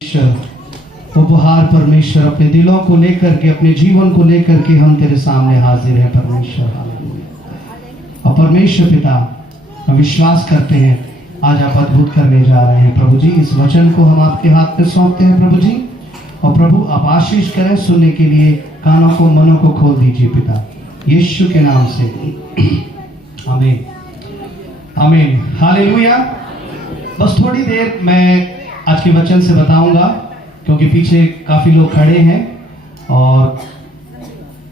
उपहार परमेश्वर अपने दिलों को लेकर के, अपने जीवन को लेकर के हम तेरे सामने हाजिर हैं परमेश्वर। हालेलुया। और परमेश्वर पिता, हम विश्वास करते हैं आज आप अद्भुत करने जा रहे हैं प्रभु जी। इस वचन को हम आपके हाथ में सौंपते हैं प्रभु जी। और प्रभु आप आशीष करें, सुनने के लिए कानों को, मनों को खोल दीजिए पिता, यीशु के नाम से, आमीन आमीन। हालेलुया। बस थोड़ी देर मैं आज के वचन से बताऊंगा, क्योंकि पीछे काफ़ी लोग खड़े हैं और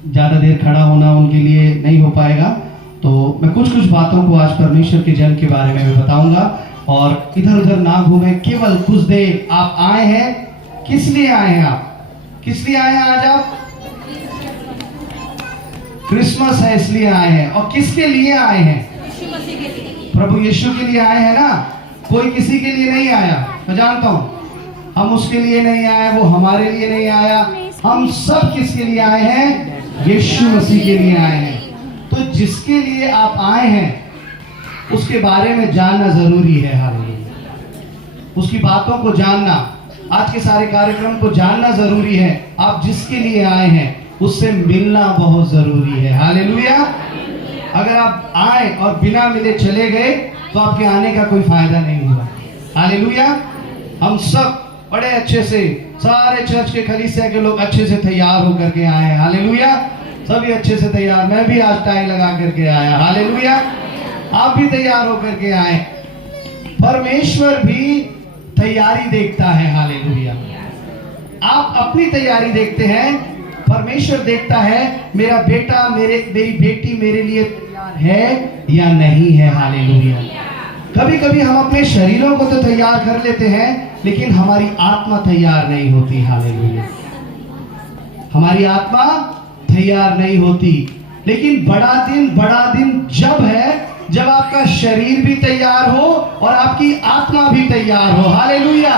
ज़्यादा देर खड़ा होना उनके लिए नहीं हो पाएगा। तो मैं कुछ बातों को आज परमेश्वर के जन के बारे में बताऊंगा। और इधर उधर ना घूमें, केवल कुछ देर आप आए हैं। किस लिए आए हैं आप? किस लिए आए हैं आज आप? क्रिसमस है इसलिए आए हैं। और किसके लिए आए हैं? प्रभु यीशु के लिए आए हैं ना। कोई किसी के लिए नहीं आया, मैं जानता हूं। हम उसके लिए नहीं आए, वो हमारे लिए नहीं आया। हम सब किसके लिए आए हैं? यीशु मसीह के लिए आए हैं। तो जिसके लिए आप आए हैं उसके बारे में जानना जरूरी है। हालेलुया। उसकी बातों को जानना, आज के सारे कार्यक्रम को जानना जरूरी है। आप जिसके लिए आए हैं उससे मिलना बहुत जरूरी है। हालेलुया। अगर आप आए और बिना मिले चले गए तो आपके आने का कोई फायदा नहीं हुआ। हालेलुया। हम सब बड़े अच्छे से, सारे चर्च के कलीसिया के लोग अच्छे से तैयार होकर के आए हैं। हालेलुया। सभी अच्छे से तैयार, मैं भी आज टाई लगा करके आया। हालेलुया। आप भी तैयार होकर के आए। परमेश्वर भी तैयारी देखता है। हालेलुया। आप अपनी तैयारी देखते हैं, परमेश्वर देखता है मेरा बेटा, मेरी बेटी मेरे लिए तैयार है या नहीं है। हालेलुया। कभी कभी हम अपने शरीरों को तो तैयार कर लेते हैं, लेकिन हमारी आत्मा तैयार नहीं होती। हालेलुया। हमारी आत्मा तैयार नहीं होती। लेकिन बड़ा दिन जब है, जब आपका शरीर भी तैयार हो और आपकी आत्मा भी तैयार हो। हालेलुया।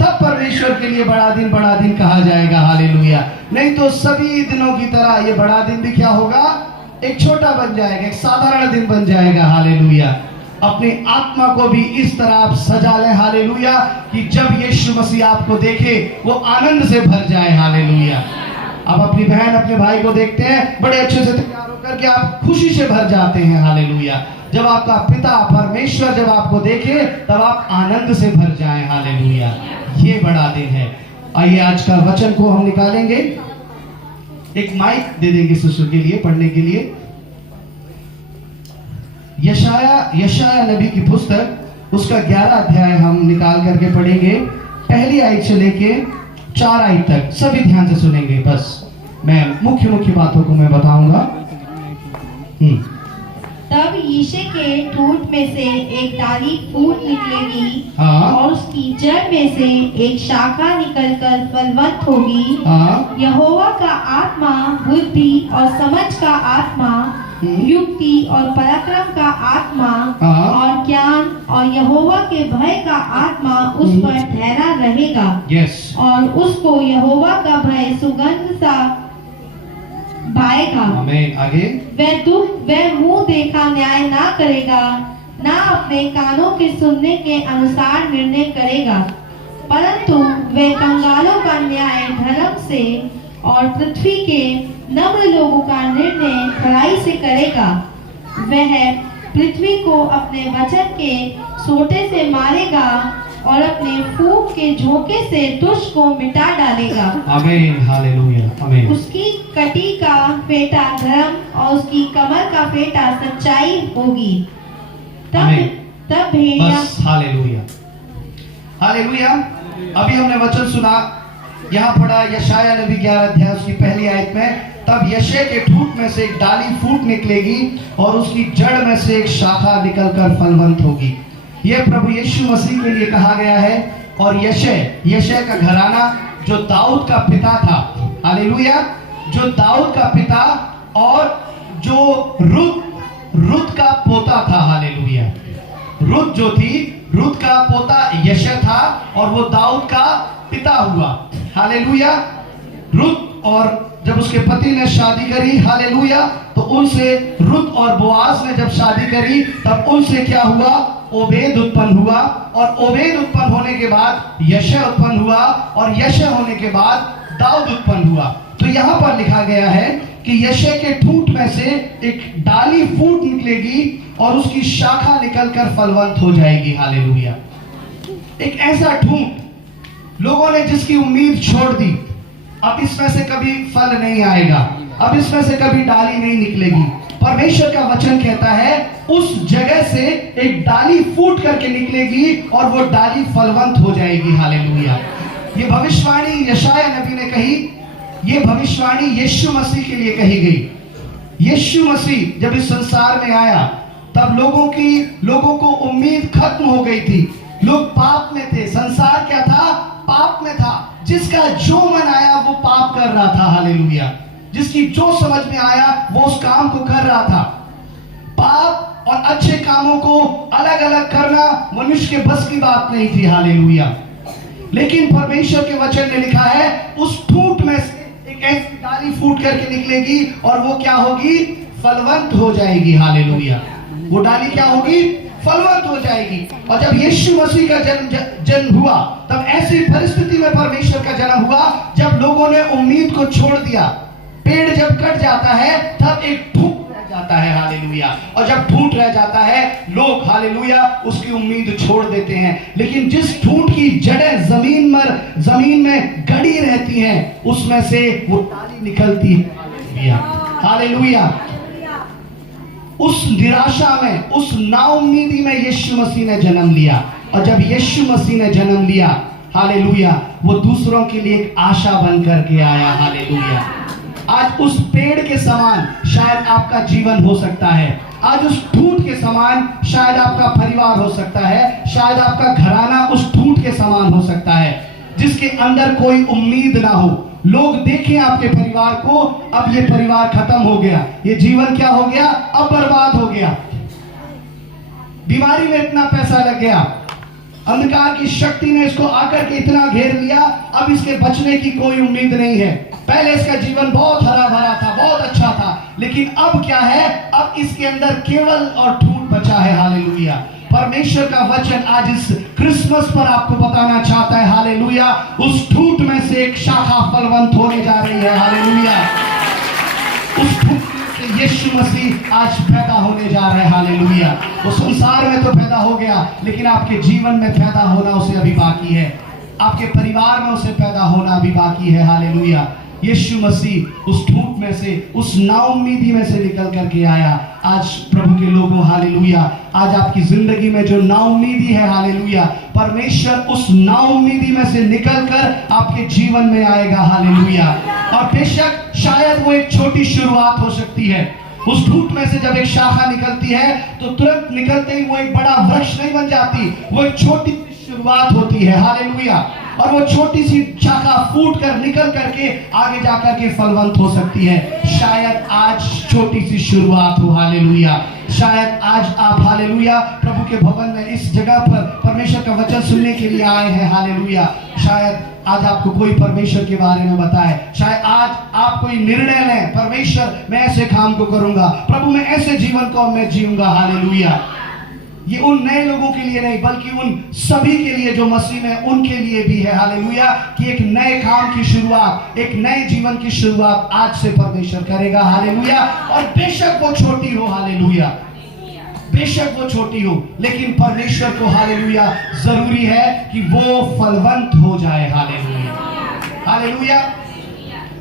तब परमेश्वर के लिए बड़ा दिन कहा जाएगा। हालेलुया। नहीं तो सभी दिनों की तरह ये बड़ा दिन भी क्या होगा? एक छोटा बन जाएगा, एक साधारण दिन बन जाएगा। हालेलुया। अपनी आत्मा को भी इस तरह आप सजा लें। हालेलुया। कि जब यीशु मसीह आपको देखे वो आनंद से भर जाए। हालेलुया। आप अपनी बहन, अपने भाई को देखते हैं, बड़े अच्छे से तैयार होकर के आप खुशी से भर जाते हैं। हालेलुया। जब आपका पिता परमेश्वर जब आपको देखे तब आप आनंद से भर जाएं। हालेलुया। ये बड़ा दिन है। आइए आज का वचन को हम निकालेंगे। एक माइक दे देंगे शिशु के लिए पढ़ने के लिए। यशाया नबी की पुस्तक, उसका 11 अध्याय हम निकाल करके पढ़ेंगे। पहली आयत से लेके 4 आयत तक सभी ध्यान से सुनेंगे। बस मैं मुख्य बातों को मैं बताऊंगा। तब यिशै के ठूंठ में से एक डाली फूट निकलेगी। हाँ। और उसकी जड़ में से एक शाखा निकलकर फलवंत होगी। हाँ। यहोवा का आत्मा बुद्धि और समझ का आत्मा, युक्ति और पराक्रम का आत्मा, हाँ। और ज्ञान और यहोवा के भय का आत्मा उस पर ठहरा रहेगा। यस। और उसको यहोवा का भय सुगंध सा भाएगा। आमीन। आगे। वह मुंह देखा न्याय ना करेगा, ना अपने कानों के सुनने के अनुसार निर्णय करेगा, परंतु वह कंगालों का न्याय धर्म से और पृथ्वी के नम्र लोगों का निर्णय खराई से करेगा। वह पृथ्वी को अपने वचन के सोटे से मारेगा और अपने फूंक के झोंके से दुष्ट को मिटा डालेगा। आमीन। हालेलुया। आमीन। उसकी कटी का फेटा धर्म और उसकी कमर का फेटा सच्चाई होगी। तब भेड़िया। बस। हालेलुया। हालेलुया। अभी हमने वचन सुना, यहाँ पढ़ा यशाया नबी 11 अध्याय उसकी पहली आयत में। तब यशै के ठूंठ में से एक डाली फूट निकलेगी और उसकी जड़ में से एक शाखा निकलकर फलवंत होगी। यह प्रभु यीशु मसीह के लिए कहा गया है। और यशै का घराना जो दाऊद का पिता था। हालेलुया। जो दाऊद का पिता और जो रुत का पोता था। हालेलुया। रुत जो थी, रुत का पोता यशै था और वो दाऊद का पिता हुआ। हालेलुया। रुत और जब उसके पति ने शादी करी, हालेलुया, तो उनसे रुत और बोआज ने जब शादी करी तब उनसे क्या हुआ? ओबेद उत्पन्न हुआ, और ओबेद उत्पन्न होने के बाद यशय उत्पन्न हुआ, और यशय होने के बाद दाऊद उत्पन्न हुआ। तो यहां पर लिखा गया है कि यशय के ठूंठ में से एक डाली फूट निकलेगी और उसकी शाखा निकलकर फलवंत हो जाएगी। हालेलुया। एक ऐसा ठूंठ लोगों ने जिसकी उम्मीद छोड़ दी, अब इसमें से कभी फल नहीं आएगा, अब इसमें से कभी डाली नहीं निकलेगी। परमेश्वर का वचन कहता है उस जगह से एक डाली फूट करके निकलेगी और वो डाली फलवंत हो जाएगी। हालेलुया। ये भविष्यवाणी यशाया नबी ने कही, ये भविष्यवाणी यीशु मसीह के लिए कही गई। यीशु मसीह जब इस संसार में आया तब लोगों को उम्मीद खत्म हो गई थी। लोग पाप में थे, संसार क्या था? पाप में था। जिसका जो मन आया वो पाप कर रहा था। हालेलुया। जिसकी जो समझ में आया वो उस काम को कर रहा था। पाप और अच्छे कामों को अलग अलग करना मनुष्य के बस की बात नहीं थी। हालेलुया। लेकिन परमेश्वर के वचन में लिखा है उस ठूंठ में से एक ऐसी डाली फूट करके निकलेगी और वो क्या होगी? फलवंत हो जाएगी। हालेलुया। वो डाली क्या होगी? फलवंत हो जाएगी। और जब यीशु मसीह का जन्म हुआ तब ऐसी परिस्थिति में परमेश्वर का जन्म हुआ जब लोगों ने उम्मीद को छोड़ दिया। पेड़ जब कट जाता है तब एक ठूंठ रह जाता है। हालेलुया। और जब ठूंठ रह जाता है लोग हालेलुया उसकी उम्मीद छोड़ देते हैं। लेकिन जिस ठूंठ की जड़ें जमीन में गड़ी रहती हैं उसमें से वो डाली निकलती है। हालेलुया। उस निराशा में, उस नाउम्मीदी में यीशु मसीह ने जन्म लिया। और जब यीशु मसीह ने जन्म लिया, हालेलुया, वो दूसरों के लिए एक आशा बन करके आया। हालेलुया। आज उस पेड़ के समान शायद आपका जीवन हो सकता है। आज उस ठूंठ के समान शायद आपका परिवार हो सकता है। शायद आपका घराना उस ठूंठ के समान हो सकता है जिसके अंदर कोई उम्मीद ना हो। लोग देखें आपके परिवार को, अब ये परिवार खत्म हो गया, ये जीवन क्या हो गया? अब बर्बाद हो गया। बीमारी में इतना पैसा लग गया, अंधकार की शक्ति ने इसको आकर के इतना घेर लिया, अब इसके बचने की कोई उम्मीद नहीं है। पहले इसका जीवन बहुत हरा भरा था, बहुत अच्छा था, लेकिन अब क्या है? अब इसके अंदर केवल और ठूंठ बचा है। हालेलुया। परमेश्वर का वचन आज इस क्रिसमस पर आपको बताना चाहता है। हालेलुया। उस ठूंठ में से एक शाखा फलवंत होने जा रही है। हालेलुया। उस ठूंठ से यीशु मसीह आज पैदा होने जा रहा है। हालेलुया। वो संसार में तो पैदा हो गया लेकिन आपके जीवन में पैदा होना उसे अभी बाकी है। आपके परिवार में उसे पैदा होना अभी बाकी है। हालेलुया। यीशु मसीह उस ठूंठ में से, उस नाउम्मीदी में से निकल करके आया। आज प्रभु के लोगों, हालेलुया, आज आपकी जिंदगी में जो नाउम्मीदी है, हालेलुया, परमेश्वर उस नाउम्मीदी में से निकलकर आपके जीवन में आएगा। हालेलुया। और बेशक शायद वो एक छोटी शुरुआत हो सकती है। उस ठूंठ में से जब एक शाखा निकलती है तो तुरंत निकलते ही वो एक बड़ा वृक्ष नहीं बन जाती, वो एक छोटी शुरुआत होती है। हालेलुया। और वो छोटी सी शाखा फूट कर निकल करके आगे जाकर के फलवंत हो सकती है। शायद आज छोटी सी शुरुआत हो। हालेलुया। शायद आज आप, हालेलुया, प्रभु के भवन में इस जगह पर परमेश्वर का वचन सुनने के लिए आए हैं। हालेलुया। शायद आज आपको कोई परमेश्वर के बारे में बताए, शायद आज आप कोई निर्णय लें, परमेश्वर मैं ऐसे काम को करूंगा, प्रभु मैं ऐसे जीवन को मैं जीऊंगा। हालेलुया। ये उन नए लोगों के लिए नहीं बल्कि उन सभी के लिए जो मसीह में, उनके लिए भी है। हालेलुया। कि एक नए काम की शुरुआत, एक नए जीवन की शुरुआत आज से परमेश्वर करेगा। हालेलुया। और बेशक वो छोटी हो, हालेलुया, बेशक वो छोटी हो, लेकिन परमेश्वर को, हालेलुया, जरूरी है कि वो फलवंत हो जाए। हालेलुया। हालेलुया।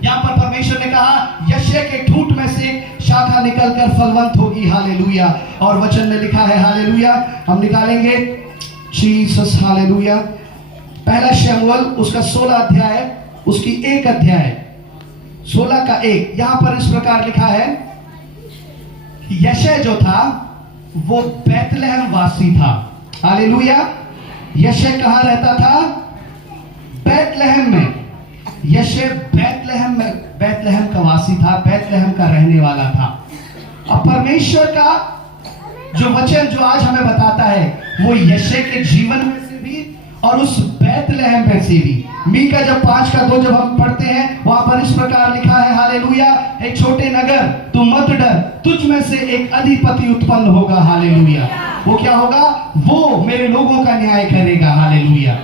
यहाँ पर परमेश्वर ने कहा यशय के ठूंठ में से शाखा निकलकर फलवंत होगी। हालेलुया। और वचन में लिखा है, हालेलुया, हम निकालेंगे जीसस। हालेलुया। पहला शमूएल उसका 16 अध्याय, उसकी 1 अध्याय 16 का 1, यहां पर इस प्रकार लिखा है, यशय जो था वो बैतलहम वासी था। हालेलुया। यशय कहां रहता था? बैतलहम में। यशय बैतलहम का वासी था, बैतलहम का रहने वाला था। अब परमेश्वर का जो वचन जो आज हमें बताता है वो यशय के जीवन में से भी और उस बैतलहम में से भी। मीका जब 5:2 जब हम पढ़ते हैं वहां पर इस प्रकार लिखा है, हालेलुया, एक छोटे नगर तू मत डर, तुझ में से एक अधिपति उत्पन्न होगा, हालेलुया। वो क्या होगा? वो मेरे लोगों का न्याय करेगा, हालेलुया।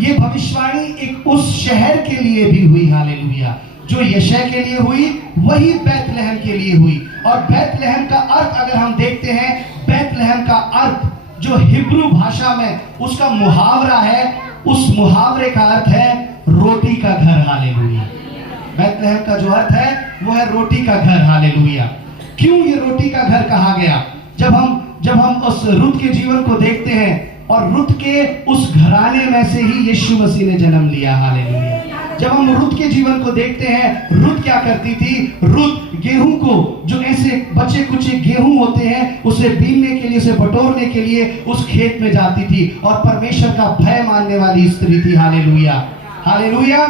ये भविष्यवाणी एक उस शहर के लिए भी हुई, हालेलुया, जो यशय के लिए हुई वही बैतलहम के लिए हुई। और बैतलहम का अर्थ अगर हम देखते हैं, बैतलहम का अर्थ जो हिब्रू भाषा में उसका मुहावरा है, उस मुहावरे का अर्थ है रोटी का घर, हालेलुया। बैतलहम का जो अर्थ है वो है रोटी का घर, हालेलुया। क्यों ये रोटी का घर कहा गया? जब हम उस रुत के जीवन को देखते हैं, और रुत के उस घराने में से ही यीशु मसीह ने जन्म लिया, हालेलुया। जब हम रुत के जीवन को देखते हैं, रुत क्या करती थी? रुत गेहूं को, जो ऐसे बचे कुचे गेहूं होते हैं, उसे बीनने के लिए, उसे बटोरने के लिए उस खेत में जाती थी, और परमेश्वर का भय मानने वाली स्त्री थी, हालेलुया, हालेलुया।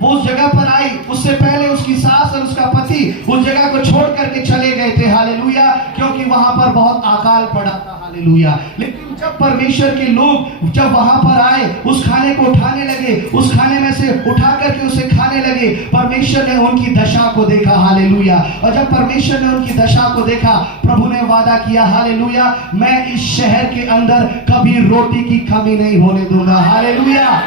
वो उस जगह पर आई, उससे पहले उसकी सास और उसका पति उस जगह को छोड़ करके चले गए थे, हालेलुया, क्योंकि वहां पर बहुत अकाल पड़ा था, हालेलुया। लेकिन जब परमेश्वर के लोग जब वहां पर आए, उस खाने को उठाने लगे, उस खाने में से उठा करके उसे खाने लगे, परमेश्वर ने उनकी दशा को देखा, हालेलुया। और जब परमेश्वर ने उनकी दशा को देखा, प्रभु ने वादा किया, हालेलुया, मैं इस शहर के अंदर कभी रोटी की कमी नहीं होने दूंगा, हालेलुया,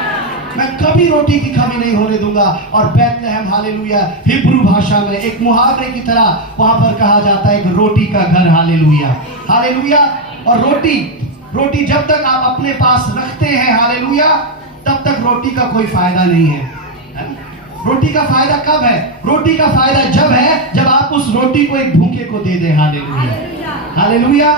मैं कभी रोटी की कमी नहीं होने दूंगा। और बैतलहम, हालेलुया, हिब्रू भाषा में एक मुहावरे की तरह वहां पर कहा जाता है, एक रोटी का घर, हालेलुया, हालेलुया। और रोटी जब तक आप अपने पास रखते हैं, हालेलुया, तब तक रोटी का कोई फायदा नहीं है। रोटी का फायदा कब है? रोटी का फायदा जब है जब आप उस रोटी को एक भूखे को दे दें, हालेलुया, हालेलुया।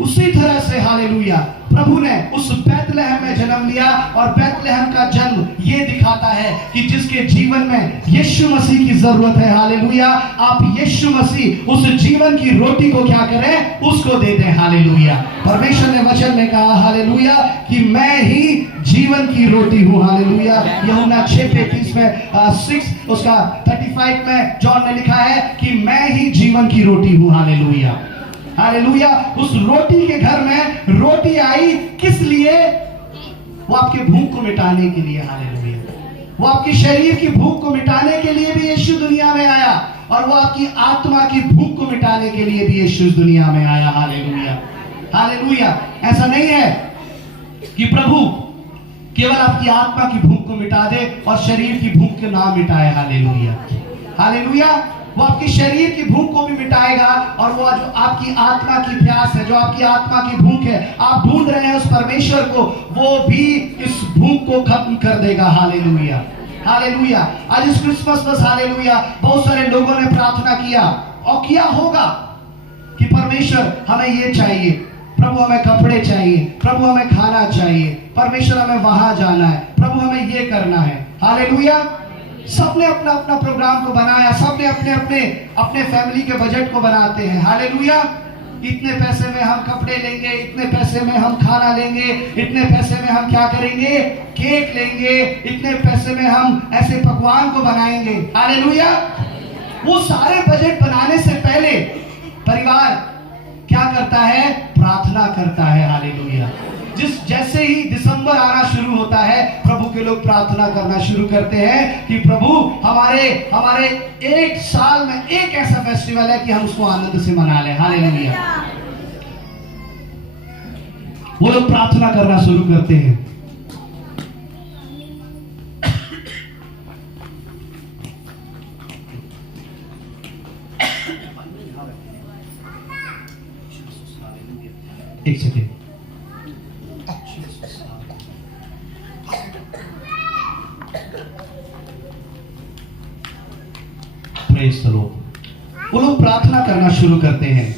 उसी तरह से, हालेलुया, प्रभु ने उस बैतलहम में जन्म लिया, और बैतलहम का जन्म ये दिखाता है कि जिसके जीवन में यीशु मसीह की जरूरत है, हालेलुया, आप यीशु मसीह उस जीवन की रोटी को क्या करें? उसको दे दें, हालेलुया। परमेश्वर ने वचन में कहा, हालेलुया, कि मैं ही जीवन की रोटी हूं, हालेलुया। यूहन्ना 6:35 में 6 उसका 35 में जॉन ने लिखा है कि मैं ही जीवन की रोटी हूं, हालेलुया, हालेलुया। उस रोटी के घर में रोटी आई किस लिए? वो आपके भूख को मिटाने के लिए, हालेलुया। वो आपके शरीर की भूख को मिटाने के लिए भी यीशु दुनिया में आया, और वो आपकी आत्मा की भूख को मिटाने के लिए भी यीशु दुनिया में आया, हालेलुया, हालेलुया। ऐसा नहीं है कि प्रभु केवल आपकी आत्मा की भूख को मिटा दे और शरीर की भूख को ना मिटाए, हालेलुया, हालेलुया। वो आपके शरीर की भूख को भी मिटाएगा, और वो जो आपकी आत्मा की प्यास है, जो आपकी आत्मा की भूख है, आप ढूंढ रहे हैं उस परमेश्वर को, वो भी इस भूख को खत्म कर देगा, हालेलुया, हालेलुया। आज इस क्रिसमस पर, हालेलुया, बहुत सारे लोगों ने प्रार्थना किया और किया होगा कि परमेश्वर हमें ये चाहिए, प्रभु हमें कपड़े चाहिए, प्रभु हमें खाना चाहिए, परमेश्वर हमें वहां जाना है, प्रभु हमें ये करना है, हालेलुया। सबने अपना अपना प्रोग्राम को बनाया, सबने अपने अपने अपने फैमिली के बजट को बनाते हैं, हालेलुया। इतने पैसे में हम कपड़े लेंगे, इतने पैसे में हम खाना लेंगे, इतने पैसे में हम क्या करेंगे? केक लेंगे, इतने पैसे में हम ऐसे पकवान को बनाएंगे, हालेलुया। वो सारे बजट बनाने से पहले परिवार क्या करता है? प्रार्थना करता है, हालेलुया। जैसे ही दिसंबर आना शुरू होता है, प्रभु के लोग प्रार्थना करना शुरू करते हैं कि प्रभु हमारे एक साल में एक ऐसा फेस्टिवल है कि हम उसको आनंद से मना लें, हालेलुया। वो लोग प्रार्थना करना शुरू करते हैं। एक सेकेंड, वो लोग प्रार्थना करना शुरू करते हैं,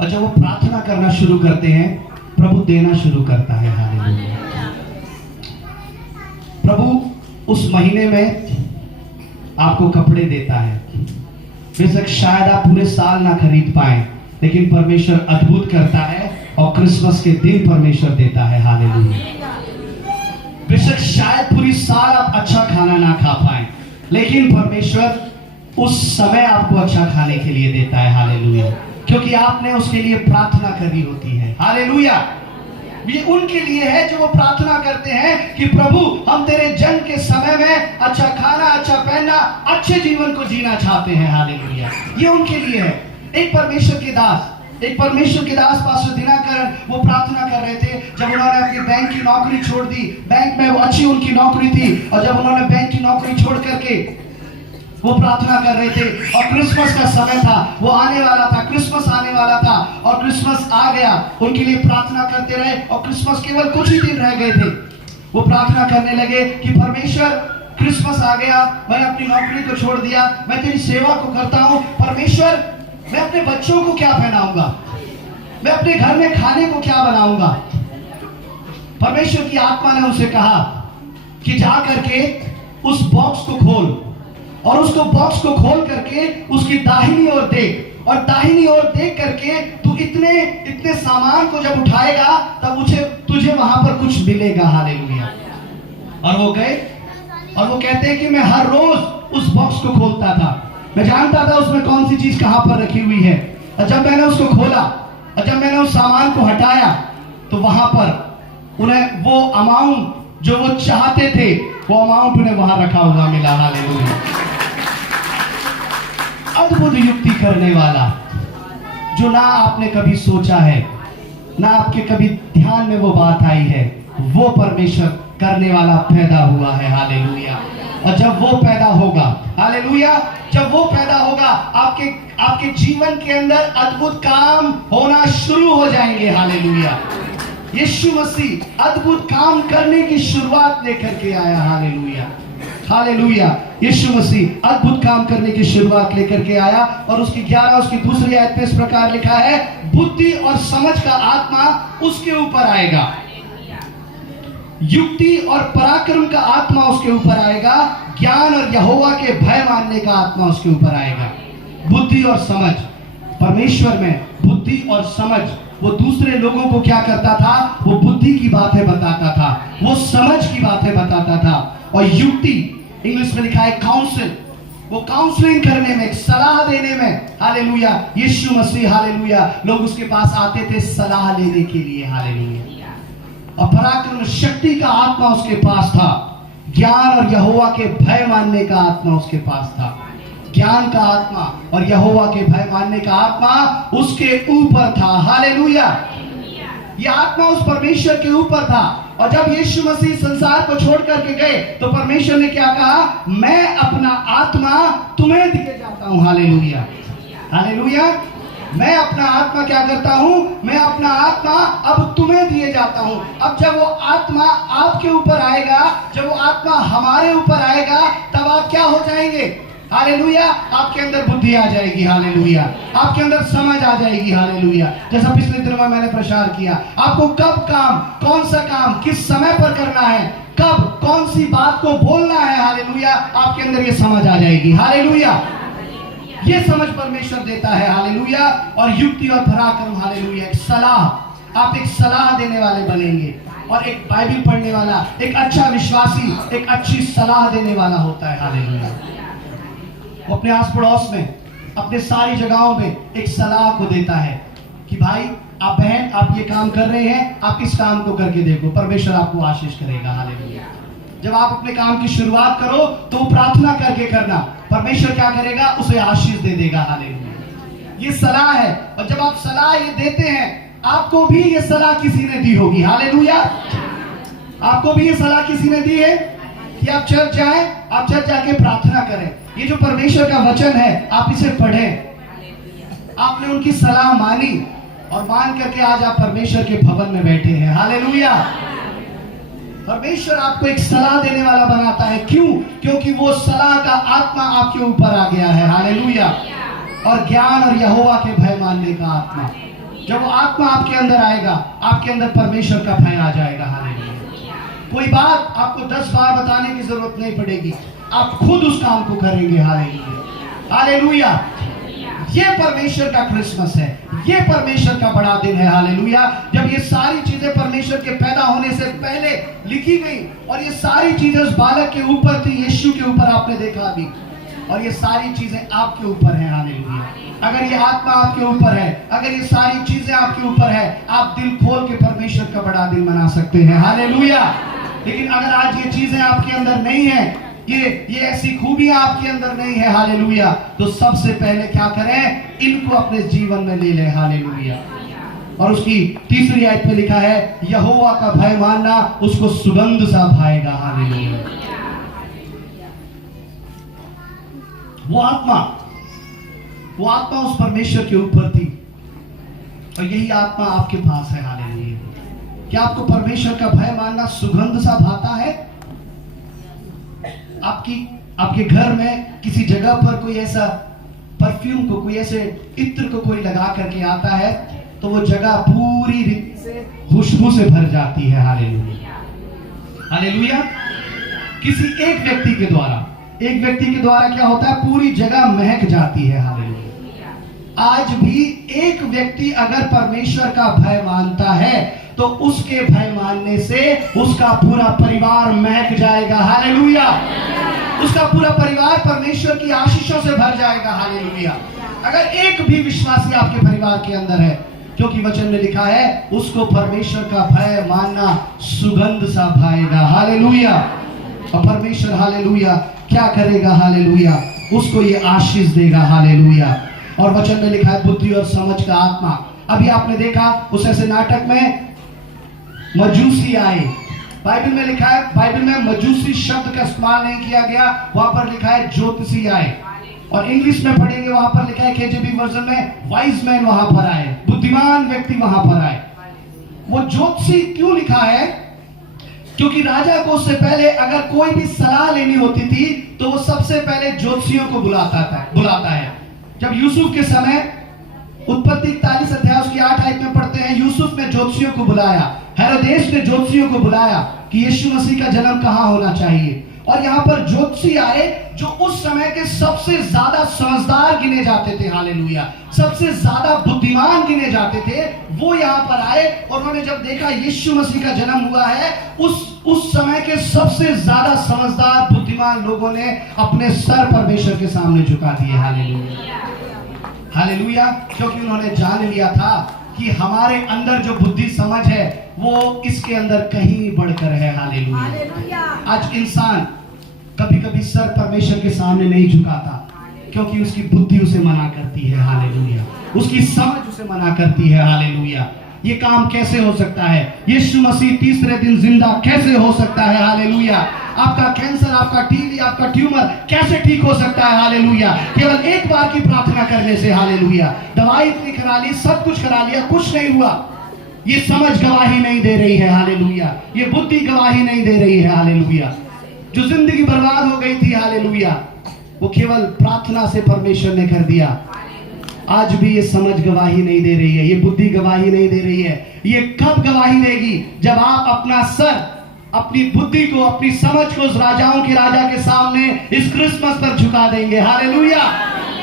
और जब वो प्रार्थना करना शुरू करते हैं, प्रभु देना शुरू करता है, हालेलुया। प्रभु उस महीने में आपको कपड़े देता है। बेशक शायद आप पूरे साल ना खरीद पाए, लेकिन परमेश्वर अद्भुत करता है, और क्रिसमस के दिन परमेश्वर देता है, हालेलुया। बेशक शायद पूरी साल आप अच्छा खाना ना खा पाए, लेकिन परमेश्वर उस समय आपको अच्छा खाने के लिए देता है, हालेलुया, क्योंकि आपने उसके लिए प्रार्थना करी होती है, हालेलुया। ये उनके लिए है जो वो प्रार्थना करते हैं कि प्रभु हम तेरे जन्म के समय में अच्छा खाना, अच्छा पहनना, अच्छे जीवन को जीना चाहते हैं। हालेलुया। ये उनके लिए है। एक परमेश्वर के दास पास्टर दिनाकरण वो प्रार्थना कर रहे थे जब उन्होंने अपनी बैंक की नौकरी छोड़ दी। बैंक में वो अच्छी उनकी नौकरी थी और जब उन्होंने बैंक की नौकरी छोड़ करके वो प्रार्थना कर रहे थे और क्रिसमस का समय था, वो आने वाला था, क्रिसमस आने वाला था और क्रिसमस आ गया। उनके लिए प्रार्थना करते रहे और क्रिसमस केवल कुछ ही दिन रह गए थे। वो प्रार्थना करने लगे कि परमेश्वर क्रिसमस आ गया, मैं अपनी नौकरी को छोड़ दिया, मैं तेरी सेवा को करता हूँ। परमेश्वर मैं अपने बच्चों को क्या पहनाऊंगा, मैं अपने घर में खाने को क्या बनाऊंगा। परमेश्वर की आत्मा ने उनसे कहा कि जा करके उस बॉक्स को खोल और उसको बॉक्स को खोल करके उसकी दाहिनी ओर देख और दाहिनी ओर देख करके तू इतने सामान को जब उठाएगा तब तुझे वहां पर कुछ मिलेगा। हालेलुया। और वो गए और वो कहते हैं कि मैं हर रोज उस बॉक्स को खोलता था, मैं जानता था उसमें कौन सी चीज कहां पर रखी हुई है। और जब मैंने उसको खोला और जब मैंने उस सामान को हटाया तो वहां पर उन्हें वो अमाउंट जो वो चाहते थे वो अमाउंट उन्हें वहां रखा हुआ मिला। हालेलुया। अद्भुत युक्ति करने वाला जो ना आपने कभी सोचा है, ना आपके कभी ध्यान में वो बात आई है, वो परमेश्वर करने वाला पैदा हुआ है। हालेलुया। और जब वो पैदा होगा, हालेलुया, जब वो पैदा होगा आपके जीवन के अंदर अद्भुत काम होना शुरू हो जाएंगे। हालेलुया। यीशु मसीह अद्भुत काम करने की शुरुआत लेकर के आया। हालेलुया। हालेलुया। यीशु मसीह अद्भुत काम करने की शुरुआत लेकर के आया और उसकी 11 उसकी दूसरी आयत में इस प्रकार लिखा है, बुद्धि और समझ का आत्मा उसके ऊपर आएगा, युक्ति और पराक्रम का आत्मा उसके ऊपर आएगा, ज्ञान और यहोवा के भय मानने का आत्मा उसके ऊपर आएगा। बुद्धि और समझ, परमेश्वर में बुद्धि और समझ, वो दूसरे लोगों को क्या करता था, वो बुद्धि की बातें बताता था, वो समझ की बातें बताता था। और युक्ति इंग्लिश में लिखा है काउंसिल, वो काउंसलिंग करने में, सलाह देने में। हालेलुया। यीशु मसीह, हालेलुया, लोग उसके पास आते थे सलाह लेने के लिए। हालेलुया। और पराक्रम शक्ति का आत्मा उसके पास था, ज्ञान और यहोवा के भय मानने का आत्मा उसके पास था। ज्ञान का आत्मा और यहोवा के भय मानने का आत्मा उसके ऊपर था। हालेलुया। यह आत्मा उस परमेश्वर के ऊपर था। और जब यीशु मसीह संसार को छोड़ करके गए तो परमेश्वर ने क्या कहा, मैं अपना आत्मा तुम्हें दिए जाता हूं। हालेलुया। हालेलुया। मैं अपना आत्मा क्या करता हूं, मैं अपना आत्मा अब तुम्हें दिए जाता हूं। अब जब वो आत्मा आपके ऊपर आएगा, जब वो आत्मा हमारे ऊपर आएगा, तब आप क्या हो जाएंगे। हालेलुया। आपके अंदर बुद्धि आ जाएगी। हालेलुया। आपके अंदर समझ आ जाएगी। हालेलुया। जैसा पिछले दिनों में मैंने प्रचार किया, आपको कब काम, कौन सा काम किस समय पर करना है, कब कौन सी बात को बोलना है, हालेलुया, आपके अंदर ये समझ आ जाएगी। हालेलुया। ये समझ परमेश्वर देता है। हालेलुया। और युक्ति और पराक्रम, हालेलुया, एक सलाह, आप एक सलाह देने वाले बनेंगे। और एक बाइबल पढ़ने वाला, एक अच्छा विश्वासी, एक अच्छी सलाह देने वाला होता है। हालेलुया। वो अपने आस पड़ोस में, अपने सारी जगहों में एक सलाह को देता है कि भाई, आप बहन, आप ये काम कर रहे हैं, आप इस काम को करके देखो, परमेश्वर आपको आशीष करेगा। हालेलुया। जब आप अपने काम की शुरुआत करो तो प्रार्थना करके करना, परमेश्वर क्या करेगा, उसे आशीष दे देगा। हालेलुया। ये सलाह है। और जब आप सलाह ये देते हैं, आपको भी ये सलाह किसी ने दी होगी। हालेलुया। आपको भी ये सलाह किसी ने दी है कि आप चर्च जाएं, आप चर्च जाके प्रार्थना करें। ये जो परमेश्वर का वचन है, आप इसे पढ़ें। आपने उनकी सलाह मानी और मान करके आज आप परमेश्वर के भवन में बैठे हैं। हालेलुया। परमेश्वर आपको एक सलाह देने वाला बनाता है। क्यों? क्योंकि वो सलाह का आत्मा आपके ऊपर आ गया है। हालेलुया। और ज्ञान और यहोवा के भय मानने का आत्मा, जब वो आत्मा आपके अंदर आएगा, आपके अंदर परमेश्वर का भय आ जाएगा। हालेलुया। कोई बात आपको 10 बार बताने की जरूरत नहीं पड़ेगी, आप खुद उस काम को करेंगे। हालेलुया। हालेलुया। ये परमेश्वर का क्रिसमस है, ये परमेश्वर का बड़ा दिन है। हालेलुया। जब ये सारी चीजें परमेश्वर के पैदा होने से पहले लिखी गई और ये सारी चीजें उस बालक के ऊपर थी, यीशु के ऊपर, आपने देखा अभी और ये सारी चीजें आपके ऊपर है। हालेलुया। अगर ये आत्मा आपके ऊपर है, अगर ये सारी चीजें आपके ऊपर है, आप दिल खोल के परमेश्वर का बड़ा दिन मना सकते हैं। हालेलुया। लेकिन अगर आज ये चीजें आपके अंदर नहीं है, ये ऐसी खूबियां आपके अंदर नहीं है, हालेलुया, तो सबसे पहले क्या करें? इनको अपने जीवन में ले लें। हालेलुया। और उसकी तीसरी आयत में लिखा है, यहोवा का भय मानना उसको सुगंध सा भाएगा। हालेलुया। वो आत्मा उस परमेश्वर के ऊपर थी और यही आत्मा आपके पास है। हालेलुया। क्या आपको परमेश्वर का भय मानना सुगंध सा भाता है? आपके घर में किसी जगह पर कोई ऐसा परफ्यूम को, कोई ऐसे इत्र को कोई लगा करके आता है तो वो जगह पूरी रीति से खुशबू से भर जाती है। हालेलुया। हालेलुया। किसी एक व्यक्ति के द्वारा क्या होता है? पूरी जगह महक जाती है। हालेलुया। आज भी एक व्यक्ति अगर परमेश्वर का भय मानता है तो उसके भय मानने से उसका पूरा परिवार महक जाएगा। हालेलुया। उसका पूरा परिवार परमेश्वर की आशीषों से भर जाएगा। हालेलुया। अगर एक भी विश्वासी आपके परिवार के अंदर है, क्योंकि वचन में लिखा है उसको परमेश्वर का भय मानना सुगंध सा भाएगा। हालेलुया। और परमेश्वर हालेलुया क्या करेगा? हालेलुया, उसको ये आशीष देगा। हालेलुया। और वचन में लिखा है बुद्धि और समझ का आत्मा। अभी आपने देखा उस ऐसे नाटक में मजूसी आए। बाइबल में लिखा है, बाइबल में मजूसी शब्द का इस्तेमाल नहीं किया गया, वहां पर लिखा है ज्योतिषी आए। और इंग्लिश में पढ़ेंगे वहां पर लिखा है केजेवी वर्जन में वाइज मैन वहां पर आए, बुद्धिमान व्यक्ति वहां पर आए। वो ज्योतिषी क्यों लिखा है? क्योंकि राजा को उससे पहले अगर कोई भी सलाह लेनी होती थी तो वो सबसे पहले ज्योतिषियों को बुलाता है। जब यूसुफ के समय उत्पत्ति 41 अध्याय उसकी 8 आयत में पढ़ते हैं, यूसुफ ने ज्योतिषियों को बुलाया, हेरोदेस ने ज्योतिषियों को बुलाया कि यीशु मसीह का जन्म कहां होना चाहिए। और यहां पर ज्योतिषी आए जो उस समय के सबसे ज्यादा समझदार गिने जाते थे। हालेलुया। सबसे ज्यादा बुद्धिमान गिने जाते थे, वो यहां पर आए और उन्होंने जब देखा यीशु मसीह का जन्म हुआ है, उस समय के सबसे ज्यादा समझदार बुद्धिमान लोगों ने अपने सर परमेश्वर के सामने झुका दिए। हालेलुया। हालेलुया। क्योंकि उन्होंने जान लिया था कि हमारे अंदर जो बुद्धि समझ है वो इसके अंदर कहीं बढ़कर है। हालेलुया। आज इंसान कभी कभी सर परमेश्वर के सामने नहीं झुकाता क्योंकि उसकी बुद्धि उसे मना करती है। हालेलुया। उसकी समझ उसे मना करती है। हालेलुया। ये काम कैसे हो सकता है? यीशु मसीह तीसरे दिन जिंदा कैसे हो सकता है? हालेलुया। आपका कैंसर, आपका टीबी, आपका ट्यूमर कैसे ठीक हो सकता है? हालेलुया। केवल एक बार की प्रार्थना करने से। हालेलुया। दवाई इतनी करा ली, सब कुछ करा लिया, कुछ नहीं हुआ। ये समझ गवाही नहीं दे रही है। हालेलुया। ये बुद्धि गवाही नहीं दे रही है। हालेलुया। जो जिंदगी बर्बाद हो गई थी, हालेलुया, वो केवल प्रार्थना से परमेश्वर ने कर दिया। आज भी ये समझ गवाही नहीं दे रही है, ये बुद्धि गवाही नहीं दे रही है। ये कब गवाही देगी? जब आप अपना सर, अपनी बुद्धि को, अपनी समझ को उस राजाओं के राजा के सामने इस क्रिसमस पर झुका देंगे। हालेलुया।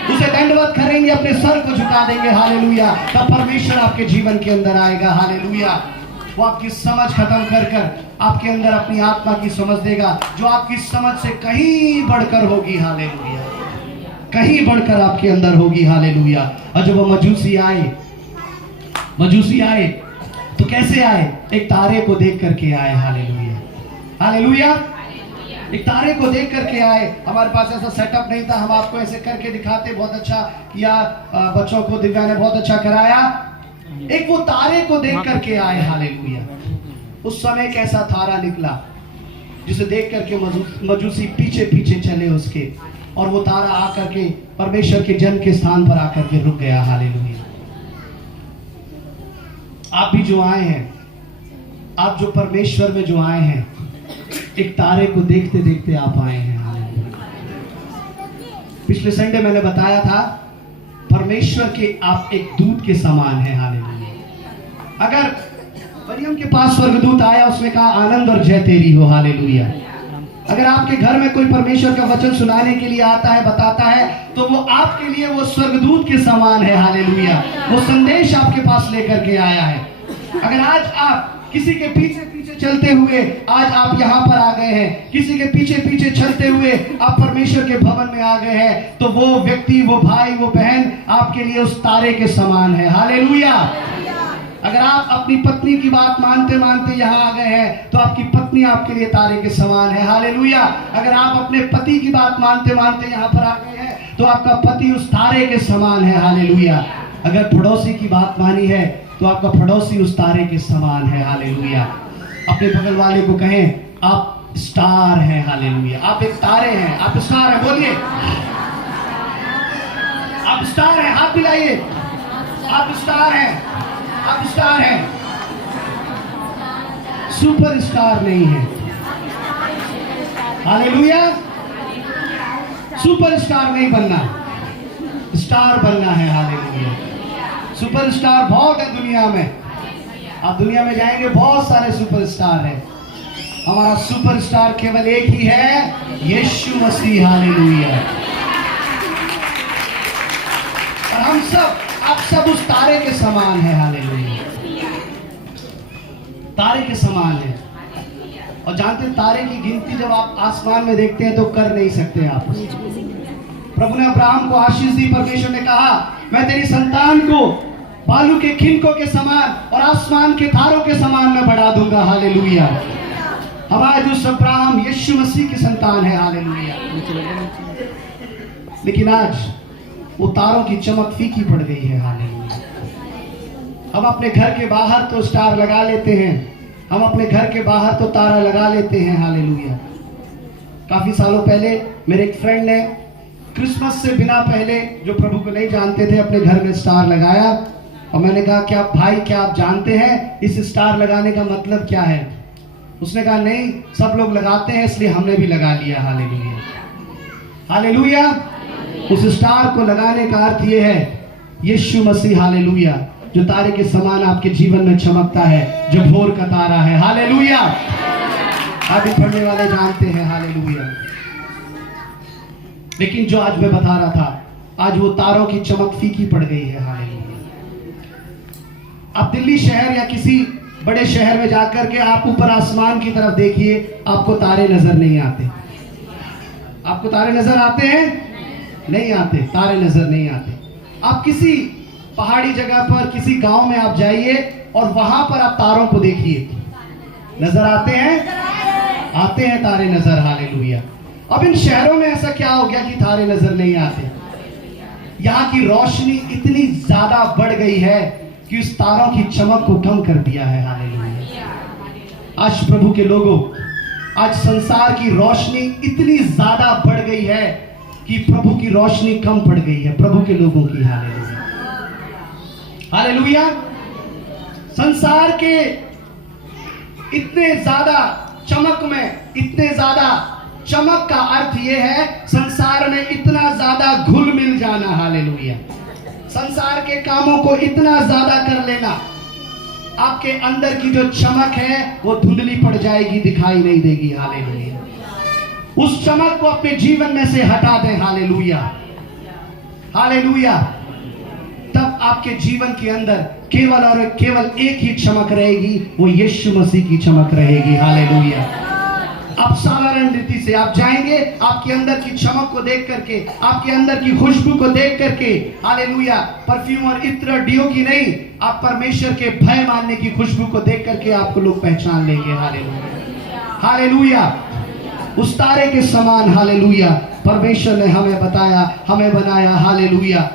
उसे दंडवत करेंगे, अपने सर को झुका देंगे। हालेलुया। तब परमेश्वर आपके जीवन के अंदर आएगा। हालेलुया। वो आपकी समझ खत्म कर आपके अंदर अपनी आत्मा की समझ देगा, जो आपकी समझ से कहीं बढ़कर होगी। हालेलुया। कहीं बढ़कर आपके अंदर होगी। हालेलुया। और जब वो मजूसी आए तो कैसे आए? एक तारे को देख करके आए। हालेलुया। हालेलुया। एक तारे को देख करके आए। हमारे पास ऐसा सेटअप नहीं था, हम आपको ऐसे करके दिखाते, बहुत अच्छा किया, बच्चों को दिव्या ने बहुत अच्छा कराया। एक वो तारे को देख करके आए। हालेलुया। उस समय कैसा तारा निकला जिसे देख करके मजूसी पीछे पीछे चले उसके, और वो तारा आकर के परमेश्वर के जन के स्थान पर आकर के रुक गया। हालेलुया। आप भी जो आए हैं, आप जो परमेश्वर में जो आए हैं, एक तारे को देखते देखते आप आए हैं। हालेलुया। पिछले संडे मैंने बताया था परमेश्वर के आप एक दूत के समान हैं। हालेलुया। अगर मरियम के पास स्वर्गदूत आया, उसने कहा आनंद और जय तेरी हो। हालेलुया। अगर आपके घर में कोई परमेश्वर का वचन सुनाने के लिए आता है, बताता है, तो वो आपके लिए वो स्वर्गदूत के समान है। हालेलुया। वो संदेश आपके पास लेकर के आया है। अगर आज आप किसी के पीछे पीछे चलते हुए आज आप यहाँ पर आ गए हैं, किसी के पीछे पीछे चलते हुए आप परमेश्वर के भवन में आ गए हैं, तो वो व्यक्ति, वो भाई, वो बहन आपके लिए उस तारे के समान है। हालेलुया। अगर आप अपनी पत्नी की बात मानते मानते यहाँ आ गए हैं तो आपकी पत्नी आपके लिए तारे के समान है। हालेलुया। अगर आप अपने पति की बात मानते मानते यहाँ पर आ गए हैं तो आपका पति उस तारे के समान है। हालेलुया। अगर पड़ोसी की बात मानी है तो आपका पड़ोसी उस तारे के समान है। हालेलुया। अपने बगल वाले को कहें, आप स्टार हैं। हालेलुया। आप एक तारे हैं, आप स्टार हैं। बोलिए, आप स्टार हैं। हाथ मिलाइए, आप स्टार हैं, आप स्टार हैं। सुपर स्टार नहीं है। हालेलुया। सुपर स्टार नहीं बनना, स्टार बनना है। हालेलुया। सुपर स्टार बहुत है दुनिया में। आप दुनिया में जाएंगे, बहुत सारे सुपर स्टार हैं। हमारा सुपर स्टार केवल एक ही है, यीशु मसीह। हालेलुया। और हम सब, आप सब उस तारे के समान है। हालेलुया। तारे के समान है। और जानते हैं, तारे की गिनती जब आप आसमान में देखते हैं तो कर नहीं सकते आप। प्रभु ने अब्राहम को आशीष दी। परमेश्वर ने कहा, मैं तेरी संतान को बालू के खिनकों के समान और आसमान के तारों के समान मैं बढ़ा दूंगा। हालेलुया। हमारे जो अब्राहम यीशु मसीह की संतान है। हालेलुया। लेकिन आज वो तारों की चमक फीकी पड़ गई है। हालेलुया। हम अपने घर के बाहर तो स्टार लगा लेते हैं, हम अपने घर के बाहर तो तारा लगा लेते हैं। हालेलुया। काफी सालों पहले मेरे एक फ्रेंड ने क्रिसमस से बिना पहले, जो प्रभु को नहीं जानते थे, अपने घर में स्टार लगाया। और मैंने कहा, क्या भाई, क्या आप जानते हैं इस स्टार लगाने का मतलब क्या है? उसने कहा, नहीं, सब लोग लगाते हैं इसलिए हमने भी लगा लिया। हालेलुया। हालेलुया। उस स्टार को लगाने का अर्थ ये है, यीशु मसीह। हालेलुया। जो तारे के समान आपके जीवन में चमकता है, जो भोर का तारा है। हालेलुया। आगे पढ़ने वाले जानते हैं। हालेलुया। लेकिन जो आज मैं बता रहा था, आज वो तारों की चमक फीकी पड़ गई है। हालेलुया। आप दिल्ली शहर या किसी बड़े शहर में जाकर के आप ऊपर आसमान की तरफ देखिए, आपको तारे नजर नहीं आते। आपको तारे नजर आते हैं? नहीं आते। तारे नजर नहीं आते। आप किसी पहाड़ी जगह पर, किसी गांव में आप जाइए और वहां पर आप तारों को देखिए, नजर आते हैं? आते हैं तारे नजर। हालेलुया। अब इन शहरों में ऐसा क्या हो गया कि तारे नजर नहीं आते? यहाँ की रोशनी इतनी ज्यादा बढ़ गई है कि उस तारों की चमक को कम कर दिया है। हालेलुया। आज प्रभु के लोगों, आज संसार की रोशनी इतनी ज्यादा बढ़ गई है कि प्रभु की रोशनी कम पड़ गई है प्रभु के लोगों की। हालेलुया। हालेलुया। संसार के इतने ज्यादा चमक में, इतने ज्यादा चमक का अर्थ यह है, संसार में इतना ज्यादा घुल मिल जाना। हालेलुया। संसार के कामों को इतना ज्यादा कर लेना, आपके अंदर की जो चमक है वो धुंधली पड़ जाएगी, दिखाई नहीं देगी। हालेलुया। उस चमक को अपने जीवन में से हटा दें। हालेलुया। हालेलुया। तब आपके जीवन के अंदर केवल और केवल एक ही चमक रहेगी, वो यीशु मसीह की चमक रहेगी। हालेलुया। आप साधारण रीति से आप जाएंगे, आपके अंदर की चमक को देख करके, आपके अंदर की खुशबू को देख करके, हालेलुया, परफ्यूम और इत्र डियो की नहीं, आप परमेश्वर के भय मानने की खुशबू को देख करके आपको लोग पहचान लेंगे। हालेलुया। हालेलुया। उस तारे के समान। हालेलुया। परमेश्वर ने हमें बताया, हमें बनाया। हालेलुया।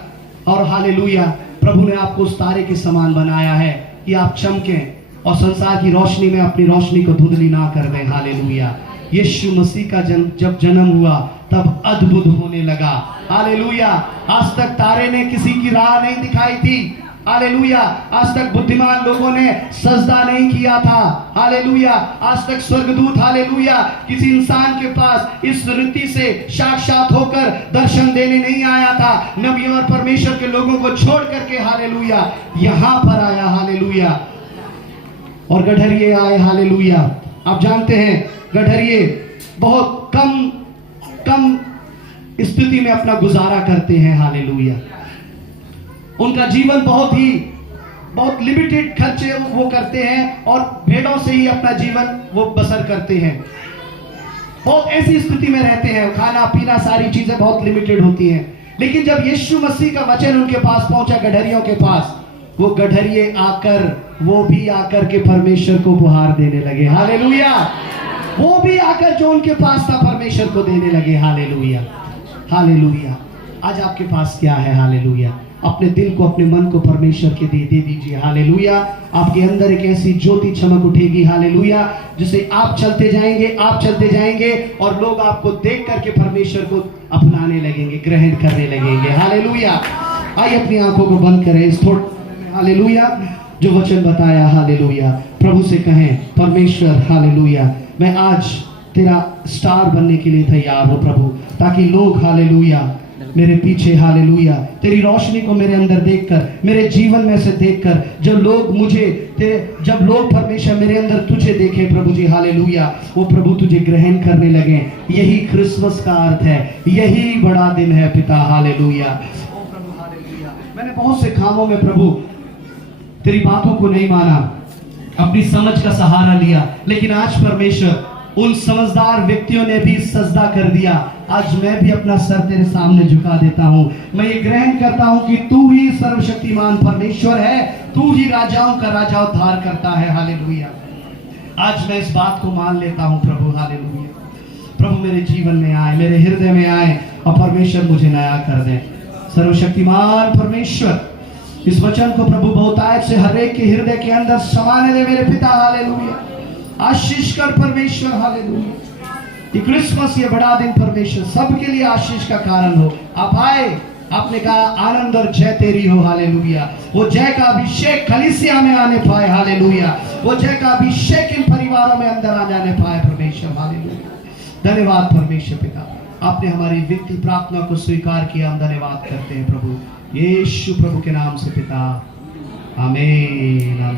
और हालेलुया, प्रभु ने आपको उस तारे के समान बनाया है कि आप चमकें और संसार की रोशनी में अपनी रोशनी को धुंधली ना कर दें। हालेलुया। यीशु मसीह का जब जन्म हुआ तब अद्भुत होने लगा। हालेलुया। आज तक तारे ने किसी की राह नहीं दिखाई थी। हालेलुया। आज तक बुद्धिमान लोगों ने सजदा नहीं किया था। हालेलुया। आज तक स्वर्गदूत, हालेलुया, किसी इंसान के पास इस रीति से साक्षात होकर दर्शन देने नहीं आया था। नबी और परमेश्वर के लोगों को छोड़ करके, हालेलुया, यहां पर आया। हालेलुया। और गडरिये आए। हालेलुया। आप जानते हैं गडरिये बहुत कम स्थिति में अपना गुजारा करते हैं। हालेलुया। उनका जीवन बहुत ही बहुत लिमिटेड खर्चे वो करते हैं और भेड़ों से ही अपना जीवन वो बसर करते हैं। बहुत ऐसी स्थिति में रहते हैं, खाना पीना सारी चीजें बहुत लिमिटेड होती हैं। लेकिन जब यीशु मसीह का वचन उनके पास पहुंचा, गडरियों के पास, वो गडरिये आकर, वो भी आकर के परमेश्वर को उपहार देने लगे। हालेलुया। वो भी आकर जो उनके पास था परमेश्वर को देने लगे। Hallelujah, hallelujah. आज आपके पास क्या है? हालेलुया। अपने दिल को, अपने मन को परमेश्वर के दे दीजिए। हालेलुया। आपके अंदर एक ऐसी ज्योति चमक उठेगी। हालेलुया। जिसे आप चलते जाएंगे और लोग आपको देख करके परमेश्वर को अपनाने लगेंगे, ग्रहण करने लगेंगे। हालेलुया। आइए अपनी आंखों को बंद करें इस थोड़े समय में। हालेलुया। जो वचन बताया, हालेलुया, प्रभु से कहें, परमेश्वर हालेलुया, मैं आज तेरा स्टार बनने के लिए तैयार हूं प्रभु, ताकि लोग हालेलुया मेरे पीछे, हालेलुया, तेरी रोशनी को मेरे अंदर देखकर, मेरे जीवन में से देखकर, जब लोग परमेश्वर मेरे अंदर तुझे देखे प्रभु जी, हालेलुया, वो प्रभु तुझे ग्रहण करने लगे। यही क्रिसमस का अर्थ है, यही बड़ा दिन है पिता। हालेलुया। ओ प्रभु, हालेलुया। मैंने बहुत से कामों में प्रभु तेरी बातों को नहीं माना, अपनी समझ का सहारा लिया, लेकिन आज परमेश्वर उन समझदार व्यक्तियों ने भी सजदा कर दिया। आज मैं भी अपना सर तेरे सामने झुका देता हूं। मैं ये ग्रहण करता हूं कि तू ही सर्वशक्तिमान परमेश्वर है, तू ही राजाओं का राजा उद्धार करता है। हालेलुया। आज मैं इस बात को मान लेता हूं प्रभु। हालेलुया। प्रभु मेरे जीवन में आए, मेरे हृदय में आए और परमेश्वर मुझे नया कर दे। सर्वशक्तिमान परमेश्वर, इस वचन को प्रभु बहुतायत से हर एक के हृदय के अंदर समाने दे मेरे पिता। हालेलुया। आशीष कर परमेश्वर। हालेलुया। ये क्रिसमस, ये बड़ा दिन परमेश्वर सबके लिए आशीष का कारण हो। आप आए, आपने कहा आनंद और जय तेरी हो। हालेलुया। वो जय का अभिषेक कलीसिया में आने पाए। हालेलुया। वो जय का अभिषेक इन परिवारों में अंदर आ जाने पाए परमेश्वर। हालेलुया। धन्यवाद परमेश्वर पिता, आपने हमारी विनती प्रार्थना को स्वीकार किया। हम धन्यवाद करते हैं प्रभु, यीशु प्रभु के नाम से पिता, आमीन।